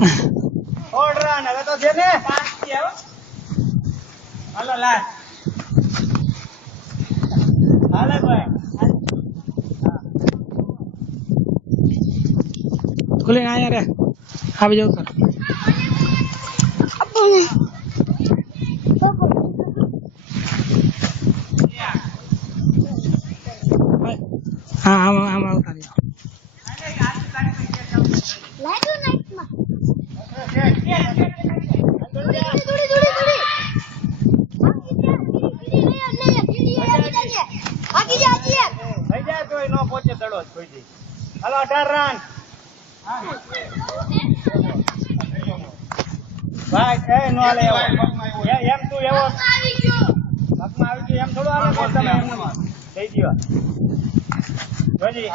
ઓડરા ને હવે તો છે ને 5 થી આવો હાલો લાલ હાલે ભાઈ ખુલે ના યાર આવી જાવ સર હા આમ આવતા રહ્યા લાગ્યું નાઈટમાં નો પહોંચે દડો કોઈ હાલો 18 રન ભાઈ કઈ નો હાલે એમ તું એવો ભાગમાં આવી ગયો એમ થોડું હાલે તમે એમ દઈ દો જોજી